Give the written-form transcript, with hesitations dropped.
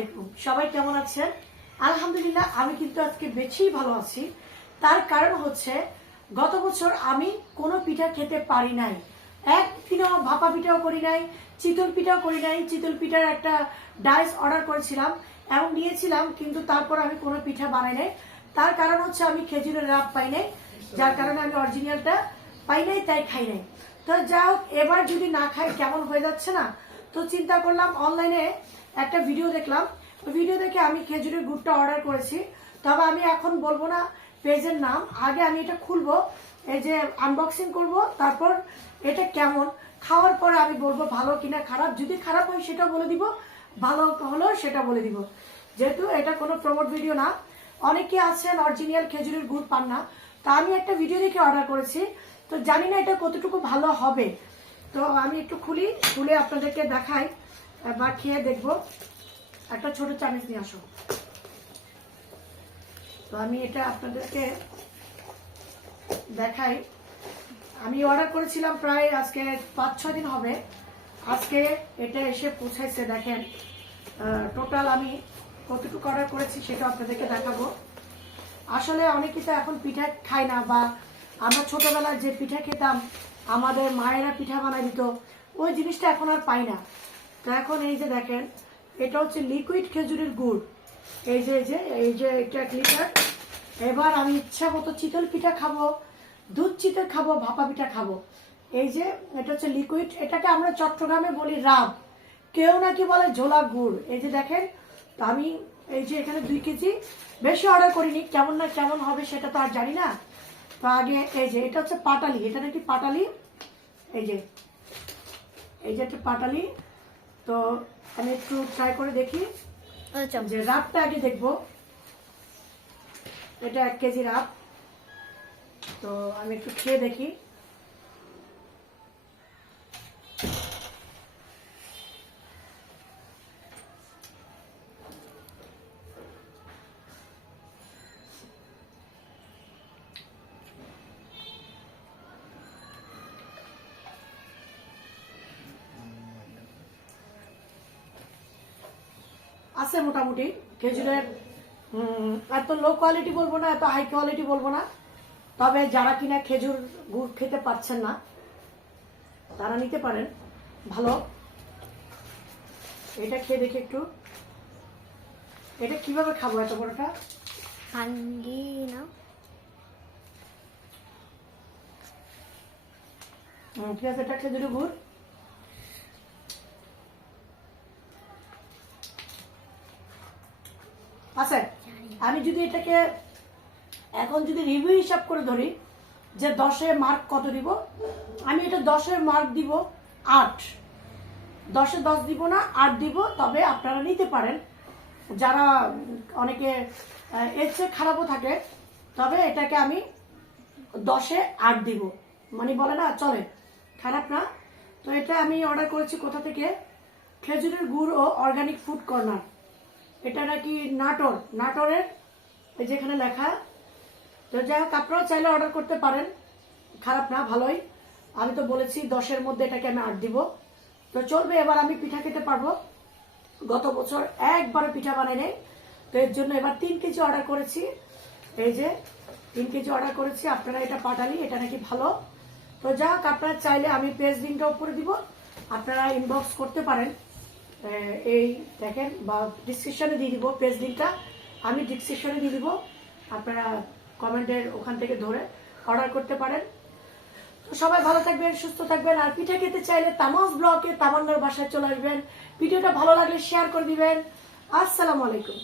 আলাইকুম, সবাই কেমন আছেন? আলহামদুলিল্লাহ আমি কিন্তু আজকে বেশিই ভালো আছি। তার কারণ হচ্ছে গত বছর আমি কোনো পিঠা খেতে পারি নাই, একদিনও ভাপা পিঠাও করি নাই, চিতল পিঠাও করি নাই। চিতল পিঠার একটা ডাইস অর্ডার করেছিলাম এবং নিয়েছিলাম, কিন্তু তারপর আমি কোনো পিঠা বানাই নাই। তার কারণ হচ্ছে আমি খেজুরের রাব পাই নাই, যার কারণে আমি অরিজিনালটা পাই নাই, তাই খাই নাই। তো যা হোক, এবার যদি না খাই কেমন হয়ে যাচ্ছে না, তো চিন্তা করলাম অনলাইনে একটা ভিডিও দেখলাম। ভিডিও দেখে আমি খেজুরের গুড়টা অর্ডার করেছি। তবে আমি এখন বলবো না পেজের নাম, আগে আমি এটা খুলবো, এই যে আনবক্সিং করব, তারপর এটা কেমন খাওয়ার পরে আমি বলবো ভালো কিনা খারাপ। যদি খারাপ হয় সেটা বলে দিব, ভালো হলো সেটা বলে দিব। যেহেতু এটা কোনো প্রমোট ভিডিও না, অনেকে আছেন অরিজিনাল খেজুরের গুড় পান না, তা আমি একটা ভিডিও দেখে অর্ডার করেছি। তো জানি না এটা কতটুকু ভালো হবে, তো আমি একটু খুলে আপনাদেরকে দেখাই বা খেয়ে দেখবো। একটা ছোট চামচ নিয়ে আসো। তো আমি এটা আপনাদেরকে দেখাই। আমি অর্ডার করেছিলাম প্রায় আজকে 5-6 দিন হবে, আজকে এটা এসে পৌঁছাইছে। দেখেন টোটাল আমি কতটুকু অর্ডার করেছি সেটা আপনাদেরকে দেখাবো। আসলে অনেকে তো এখন পিঠা খায় না, বা আমরা ছোটবেলায় যে পিঠা খেতাম, আমাদের মায়েরা পিঠা বানাই দিত, ওই জিনিসটা এখন আর পাই না। তো এখন এই যে দেখেন, এটা হচ্ছে লিকুইড খেজুরের গুড়। এই যে এটা 1 লিটার। এবার আমি ইচ্ছা মতো চিতল পিঠা খাবো, দুধ চিতল খাবো, ভাপা পিঠা খাবো। এই যে এটা হচ্ছে লিকুইড, এটাকে আমরা চট্টগ্রামে বলি রাব, কেউ নাকি বলে ঝোলা গুড়। এই যে দেখেন, তো আমি এই যে এখানে 2 কেজি, বেশি অর্ডার করিনি, কেমন না কেমন হবে সেটা তো আর জানি না। তো আগে এই যে এটা হচ্ছে পাটালি, এটা নাকি পাটালি, এই যে একটা পাটালি। তো আমি একটু ট্রাই করে দেখি যে রাবটা আগে দেখবো। এটা 1 কেজি রাব, তো আমি একটু খেয়ে দেখি। আছে মোটামুটি খেজুরের, এত লো কোয়ালিটি বলবো না, এত হাই কোয়ালিটি বলবো না। তবে যারা কিনা খেজুর গুড় খেতে পারছেন না তারা নিতে পারেন, ভালো। এটা খেয়ে দেখি একটু, এটা কিভাবে খাবো এত বড়টা? হাঙ্গি না, ঠিক আছে, এটা খেজুরের গুড়। আচ্ছা, আমি যদি এটাকে এখন যদি রিভিউ হিসাব করে ধরি যে 10-এ মার্ক কত দিব, আমি এটা 10-এ মার্ক দিব 8। 10-এ 10 দিব না, 8 দিব। তবে আপনারা নিতে পারেন, যারা অনেকে এর চেয়ে খারাপও থাকে, তবে এটাকে আমি 10-এ 8 দিব, মানে বলে না চলে, খারাপ না। তো এটা আমি অর্ডার করেছি কোথা থেকে? খেজুরের গুড় ও অর্গানিক ফুড কর্নার। এটা নাকি নাটোরের, এই যেখানে লেখা। তো যাই হোক, আপনারাও চাইলে অর্ডার করতে পারেন, খারাপ না, ভালোই। আমি তো বলেছি 10-এর মধ্যে এটাকে আমি 8 দিব, তো চলবে। এবার আমি পিঠা খেতে পারবো। গত বছর একবারও পিঠা বানাই নেই, তো এর জন্য এবার 3 কেজি অর্ডার করেছি। এই যে 3 কেজি অর্ডার করেছি। আপনারা এটা পাঠালি, এটা নাকি ভালো। তো যা হোক, আপনারা চাইলে আমি পেজ লিঙ্কটা উপরে দিব, আপনারা ইনবক্স করতে পারেন। এই দেখেন, বা ডিসক্রিপশনে দিয়ে দিব পেজ লিঙ্কটা, আমি ডিসক্রিপশনে দিয়ে দিব, আপনারা কমেন্টের ওখান থেকে ধরে অর্ডার করতে পারেন। তো সবাই ভালো থাকবেন, সুস্থ থাকবেন। আর পিঠা খেতে চাইলে তামাস ব্লকে তামান্নার বাসায় চলে আসবেন। ভিডিওটা ভালো লাগলে শেয়ার করে দিবেন। আসসালামু আলাইকুম।